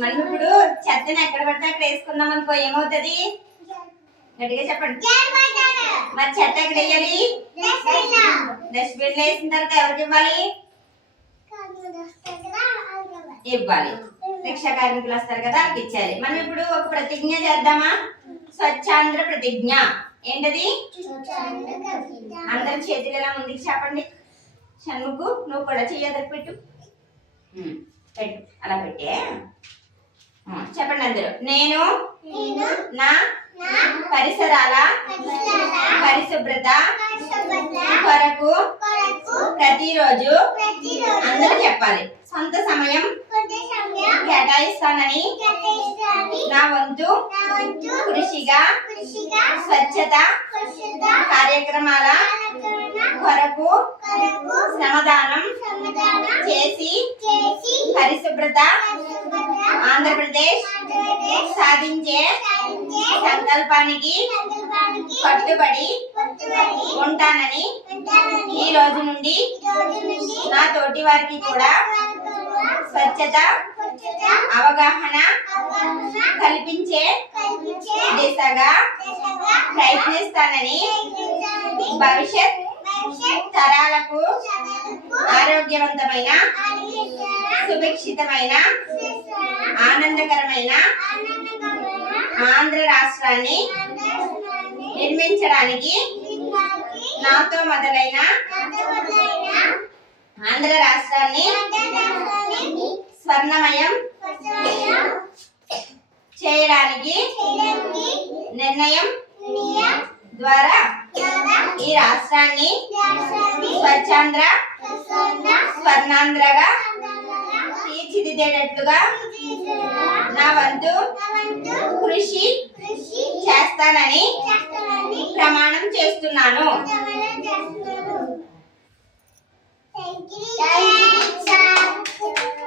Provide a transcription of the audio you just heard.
మనం ఇప్పుడు చెత్తని ఎక్కడ పడితే అక్కడ వేసుకున్నాం అనుకో ఏమవుతుంది? గట్టిగా చెప్పండి. మరి చెత్త ఎక్కడ వేయాలి? డస్ట్బిన్ లో వేసిన తర్వాత ఎవరికి ఇవ్వాలి? ఇవ్వాలి. రిక్షా కార్మికులు వస్తారు కదా, వాళ్ళకి ఇచ్చాలి. మనం ఇప్పుడు ఒక ప్రతిజ్ఞ చేద్దామా? స్వచ్ఛాంధ్ర ప్రతిజ్ఞ. ఏంటది? అందరి చేతులు ఎలా ముందుకు చెప్పండి. షణ్ముఖు నువ్వు కూడా చెయ్యదకు పెట్టు. పెట్టు, అలా పెట్టే. చెప్పండి అందరూ. నేను నా పరిసరాల పరిశుభ్రత కొరకు ప్రతిరోజు అందరూ చెప్పాలి సొంత సమయం కేటాయిస్తానని నా వంతు కృషిగా స్వచ్ఛత కార్యక్రమాల కొరకు శ్రమదానం చేసి పరిశుభ్రత ఆంధ్రప్రదేశ్ సాధించే సంకల్పానికి కట్టుబడి ఉంటానని ఈ రోజు నుండి నా తోటి వారికి కూడా స్వచ్ఛత అవగాహన కల్పించే దిశగా ప్రయత్నిస్తానని భవిష్యత్ తరాలకు ఆరోగ్యవంతమైన సుభిక్షితమైన ఆనందకరమైన ఆంధ్ర రాష్ట్రాన్ని నిర్మించడానికి నాతో మొదలైన ఆంధ్ర రాష్ట్రాన్ని స్వర్ణమయం చేయడానికి నిర్ణయం ద్వారా ఈ రాష్ట్రాన్ని స్వచ్ఛాంధ్ర స్వర్ణాంధ్రగా తీర్చిదిద్దేటట్లుగా నా వంతు కృషి చేస్తానని ప్రమాణం చేస్తున్నాను.